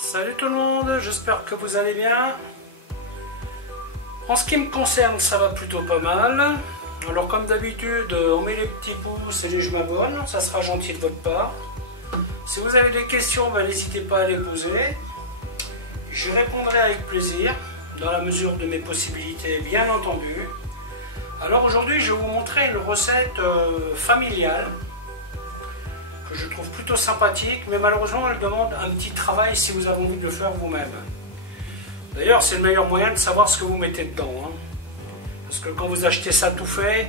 Salut tout le monde, j'espère que vous allez bien. En ce qui me concerne, ça va plutôt pas mal. Alors comme d'habitude, on met les petits pouces et les je m'abonne, ça sera gentil de votre part. Si vous avez des questions, n'hésitez pas à les poser. Je répondrai avec plaisir, dans la mesure de mes possibilités, bien entendu. Alors aujourd'hui, je vais vous montrer une recette familiale que je trouve plutôt sympathique, mais malheureusement elle demande un petit travail si vous avez envie de le faire vous-même. D'ailleurs, c'est le meilleur moyen de savoir ce que vous mettez dedans, hein. Parce que quand vous achetez ça tout fait,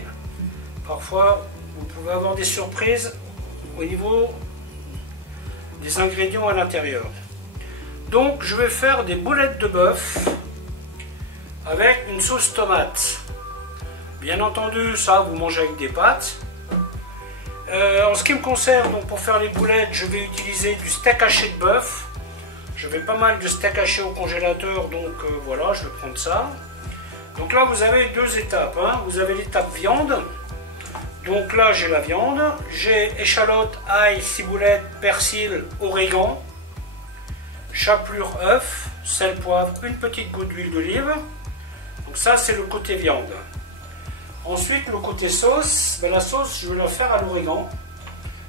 parfois vous pouvez avoir des surprises au niveau des ingrédients à l'intérieur. Donc je vais faire des boulettes de bœuf avec une sauce tomate. Bien entendu, ça vous mangez avec des pâtes. En ce qui me concerne, donc pour faire les boulettes, je vais utiliser du steak haché de bœuf. J'avais pas mal de steak haché au congélateur, donc voilà, je vais prendre ça. Donc là, vous avez deux étapes, hein. Vous avez l'étape viande. Donc là, j'ai la viande. J'ai échalote, ail, ciboulette, persil, origan, chapelure, œuf, sel, poivre, une petite goutte d'huile d'olive. Donc ça, c'est le côté viande. Ensuite, le côté sauce, la sauce, je vais la faire à l'origan.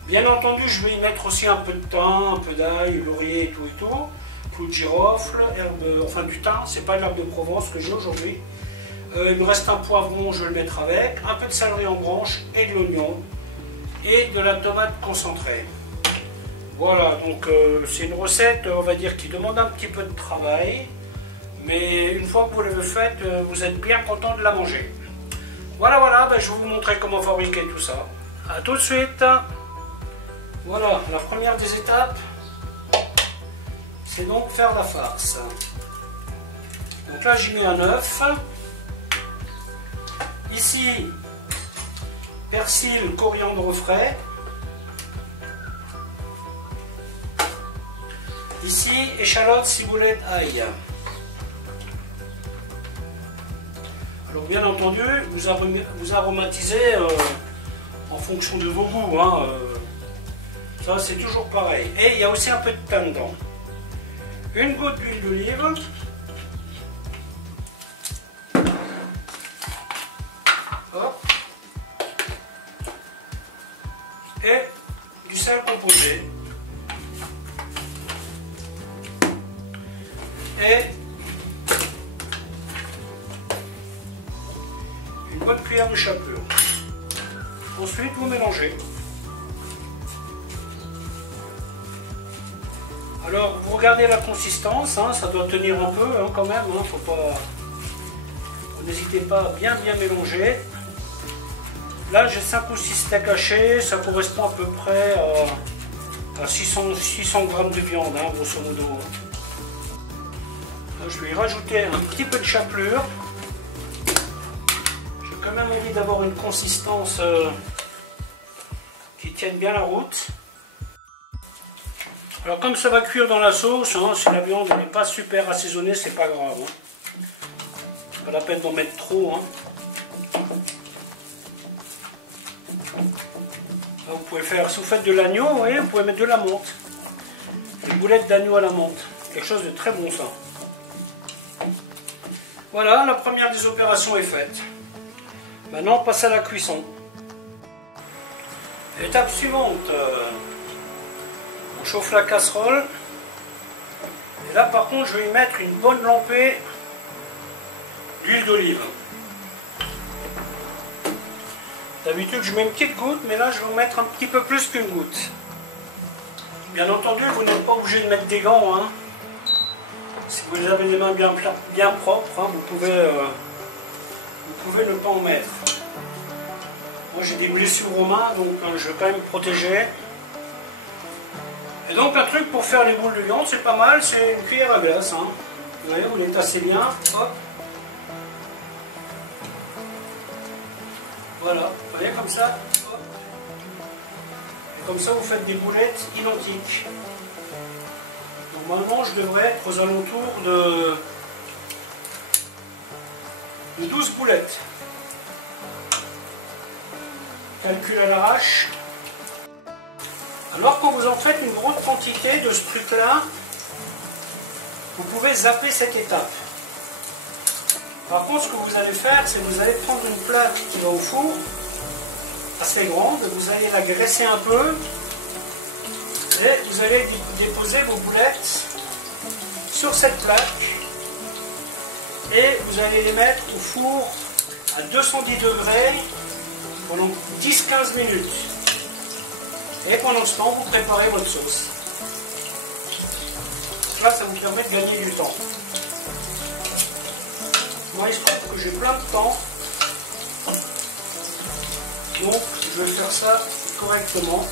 Bien entendu, je vais y mettre aussi un peu de thym, un peu d'ail, laurier et tout, clou de girofle, herbe, enfin du thym, c'est pas l'herbe de Provence que j'ai aujourd'hui. Il me reste un poivron, je vais le mettre avec, un peu de céleri en branche et de l'oignon et de la tomate concentrée. Voilà, donc c'est une recette, on va dire, qui demande un petit peu de travail, mais une fois que vous l'avez faite, vous êtes bien content de la manger. Voilà, je vais vous montrer comment fabriquer tout ça. A tout de suite. Voilà, la première des étapes, c'est donc faire la farce. Donc là, j'y mets un œuf. Ici, persil, coriandre frais. Ici, échalote, ciboulette, ail. Alors bien entendu, vous aromatisez en fonction de vos goûts, hein, ça c'est toujours pareil. Et il y a aussi un peu de thym dedans. Une goutte d'huile d'olive. Hop. Et du sel composé. Et une bonne cuillère de chapelure. Ensuite, vous mélangez. Alors, vous regardez la consistance, hein, ça doit tenir un peu hein, quand même. Hein, faut pas. N'hésitez pas à bien mélanger. Là, j'ai 5 ou 6 steaks hachés, ça correspond à peu près à 600 g de viande, hein, grosso modo. Là, je vais y rajouter un petit peu de chapelure. J'ai quand même envie d'avoir une consistance qui tienne bien la route. Alors comme ça va cuire dans la sauce, hein, si la viande n'est pas super assaisonnée, c'est pas grave. Hein. Pas la peine d'en mettre trop. Hein. Là, vous pouvez faire, si vous faites de l'agneau, vous voyez, vous pouvez mettre de la menthe. Des boulettes d'agneau à la menthe. Quelque chose de très bon ça. Voilà, la première des opérations est faite. Maintenant, on passe à la cuisson. Étape suivante. On chauffe la casserole. Et là, par contre, je vais y mettre une bonne lampée d'huile d'olive. D'habitude, je mets une petite goutte, mais là, je vais en mettre un petit peu plus qu'une goutte. Bien entendu, vous n'êtes pas obligé de mettre des gants, hein. Si vous avez les mains bien propres, hein, vous pouvez ne pas en mettre. Moi, j'ai des blessures aux mains, donc je vais quand même me protéger. Et donc un truc pour faire les boules de viande, c'est pas mal, c'est une cuillère à glace. Hein. Vous voyez, vous les tassez bien. Hop. Voilà, vous voyez comme ça. Hop. Et comme ça, vous faites des boulettes identiques. Normalement, je devrais être aux alentours de 12 boulettes. Calcul à l'arrache. Alors quand vous en faites une grande quantité de ce truc-là, vous pouvez zapper cette étape. Par contre, ce que vous allez faire, c'est que vous allez prendre une plaque qui va au four, assez grande, vous allez la graisser un peu, et vous allez déposer vos boulettes sur cette plaque, et vous allez les mettre au four à 210 degrés pendant 10-15 minutes. Et pendant ce temps, vous préparez votre sauce. Là, ça vous permet de gagner du temps. Moi, il se trouve que j'ai plein de temps. Donc, je vais faire ça correctement.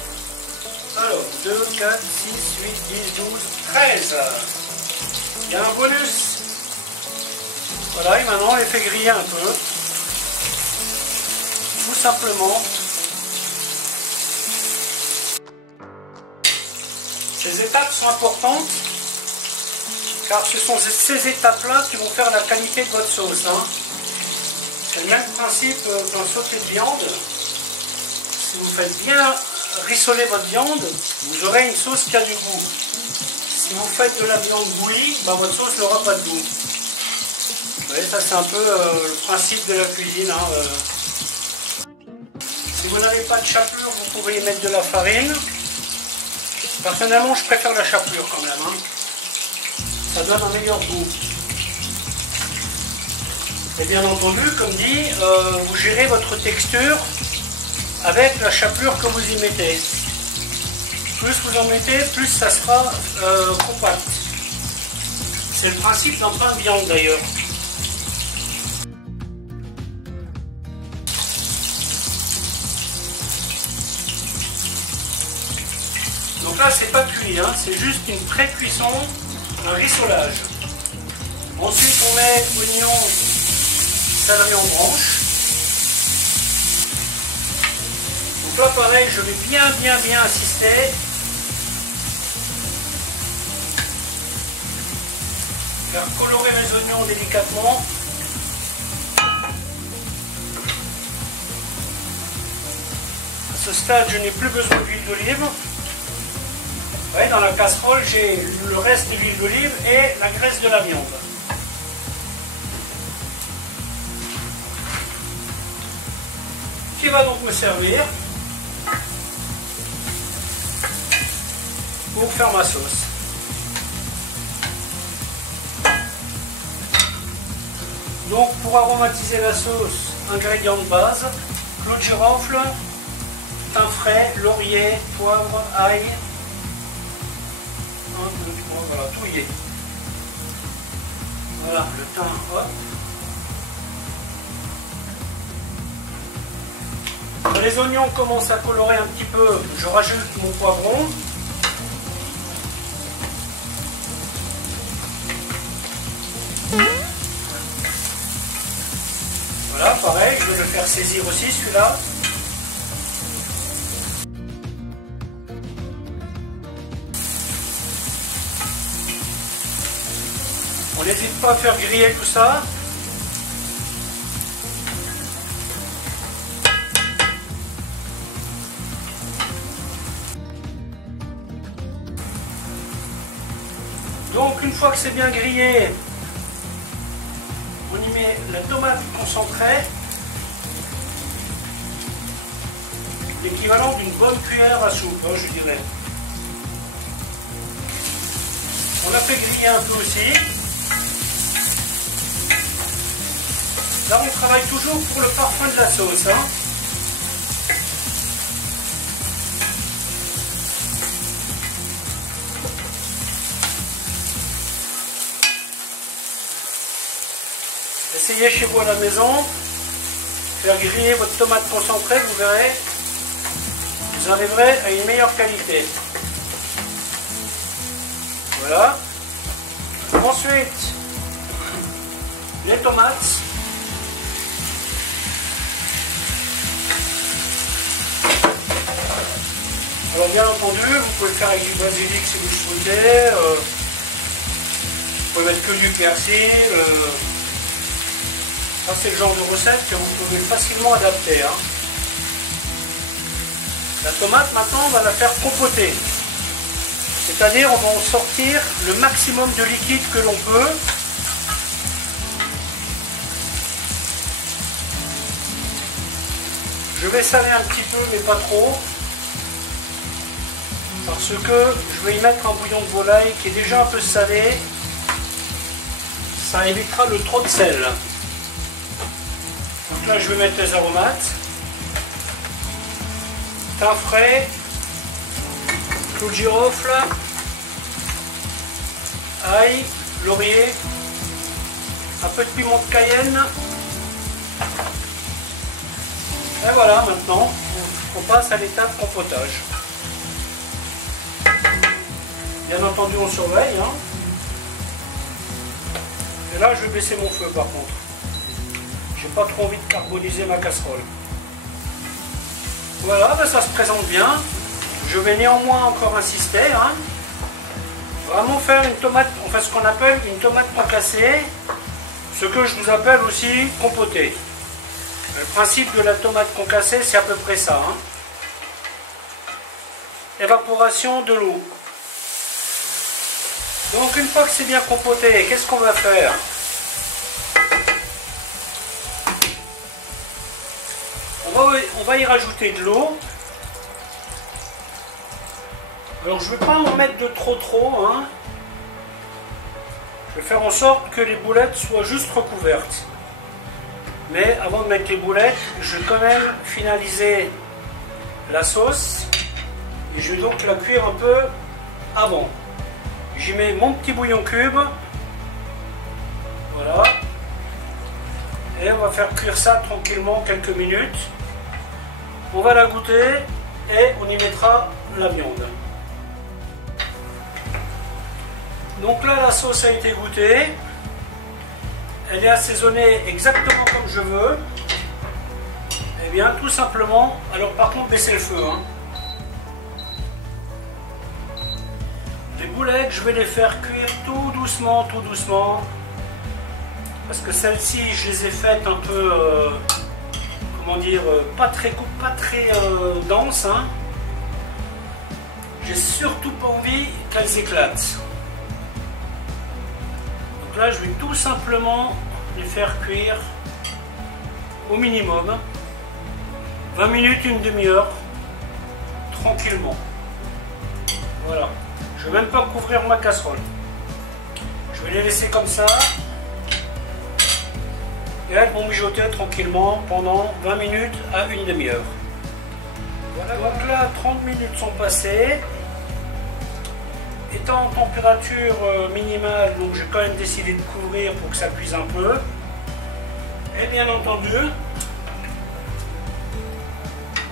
Alors, 2, 4, 6, 8, 10, 12, 13. Il y a un bonus. Voilà, et maintenant, on les fait griller un peu. Tout simplement. Ces étapes sont importantes. Car ce sont ces étapes-là qui vont faire la qualité de votre sauce. Hein. C'est le même principe qu'un sauté de viande. Si vous faites bien rissoler votre viande, vous aurez une sauce qui a du goût. Si vous faites de la viande bouillie, ben votre sauce n'aura pas de goût. Vous voyez, ça c'est un peu le principe de la cuisine. Hein. Si vous n'avez pas de chapelure, vous pouvez y mettre de la farine. Personnellement, je préfère la chapelure quand même. Hein. Ça donne un meilleur goût. Et bien entendu, comme dit, vous gérez votre texture avec la chapelure que vous y mettez. Plus vous en mettez, plus ça sera compact. C'est le principe d'un pain de viande d'ailleurs. Donc là, c'est pas cuit, hein, c'est juste une pré-cuisson. Un rissolage. Ensuite, on met oignon, céleri en branche. Donc là, pareil, je vais bien insister. Faire colorer mes oignons délicatement. À ce stade, je n'ai plus besoin d'huile d'olive. Ouais, dans la casserole, j'ai le reste de l'huile d'olive et la graisse de la viande. Qui va donc me servir pour faire ma sauce. Donc, pour aromatiser la sauce, ingrédients de base, clou de girofle, thym frais, laurier, poivre, ail. Voilà, tout y est. Voilà, le thym, hop. Quand les oignons commencent à colorer un petit peu, je rajoute mon poivron. Voilà, pareil, je vais le faire saisir aussi celui-là. On n'hésite pas à faire griller tout ça. Donc une fois que c'est bien grillé, on y met la tomate concentrée, l'équivalent d'une bonne cuillère à soupe, hein, je dirais. On la fait griller un peu aussi. Là, on travaille toujours pour le parfum de la sauce. Hein. Essayez chez vous à la maison, faire griller votre tomate concentrée, vous verrez, vous arriverez à une meilleure qualité. Voilà. Ensuite, les tomates. Alors bien entendu, vous pouvez le faire avec du basilic si vous le souhaitez, vous pouvez mettre que du persil, ça c'est le genre de recette que vous pouvez facilement adapter. Hein. La tomate maintenant on va la faire compoter. C'est-à-dire, on va en sortir le maximum de liquide que l'on peut. Je vais saler un petit peu, mais pas trop. Parce que je vais y mettre un bouillon de volaille qui est déjà un peu salé. Ça évitera le trop de sel. Donc là, je vais mettre les aromates. Thym frais. Clou de girofle. Ail. Laurier. Un peu de piment de Cayenne. Et voilà, maintenant, on passe à l'étape compotage. Bien entendu, on surveille. Hein. Et là, je vais baisser mon feu par contre. J'ai pas trop envie de carboniser ma casserole. Voilà, ben ça se présente bien. Je vais néanmoins encore insister. Hein. Vraiment faire une tomate, enfin ce qu'on appelle une tomate concassée. Ce que je vous appelle aussi compotée. Le principe de la tomate concassée, c'est à peu près ça. Hein. Évaporation de l'eau. Donc une fois que c'est bien compoté, qu'est-ce qu'on va faire? On va y rajouter de l'eau. Alors je ne vais pas en mettre de trop. Hein. Je vais faire en sorte que les boulettes soient juste recouvertes. Mais avant de mettre les boulettes, je vais quand même finaliser la sauce. Et je vais donc la cuire un peu avant. J'y mets mon petit bouillon cube. Voilà. Et on va faire cuire ça tranquillement quelques minutes. On va la goûter et on y mettra la viande. Donc là, la sauce a été goûtée. Elle est assaisonnée exactement comme je veux. Et bien, tout simplement, alors par contre, baissez le feu. Hein. Les boulettes, je vais les faire cuire tout doucement. Parce que celles-ci, je les ai faites un peu, comment dire, pas très denses. Hein. J'ai surtout pas envie qu'elles éclatent. Donc là, je vais tout simplement les faire cuire au minimum 20 minutes, une demi-heure, tranquillement. Voilà. Je ne vais même pas couvrir ma casserole. Je vais les laisser comme ça. Et elles vont mijoter tranquillement pendant 20 minutes à une demi-heure. Voilà, donc là 30 minutes sont passées. Étant en température minimale, donc j'ai quand même décidé de couvrir pour que ça cuise un peu. Et bien entendu,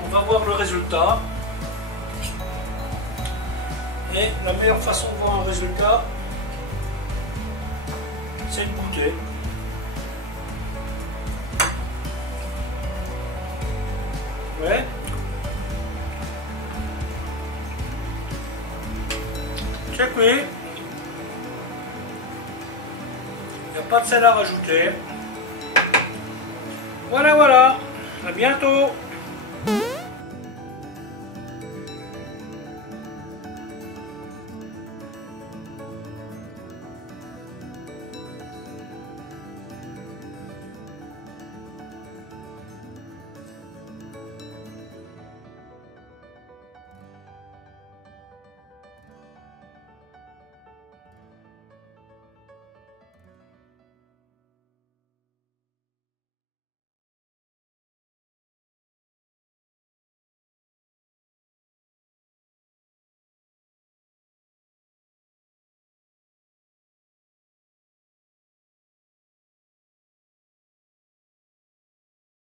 on va voir le résultat. Et la meilleure façon de voir un résultat, c'est de goûter. Ouais. C'est cuit. Il n'y a pas de sel à rajouter. Voilà, voilà. À bientôt.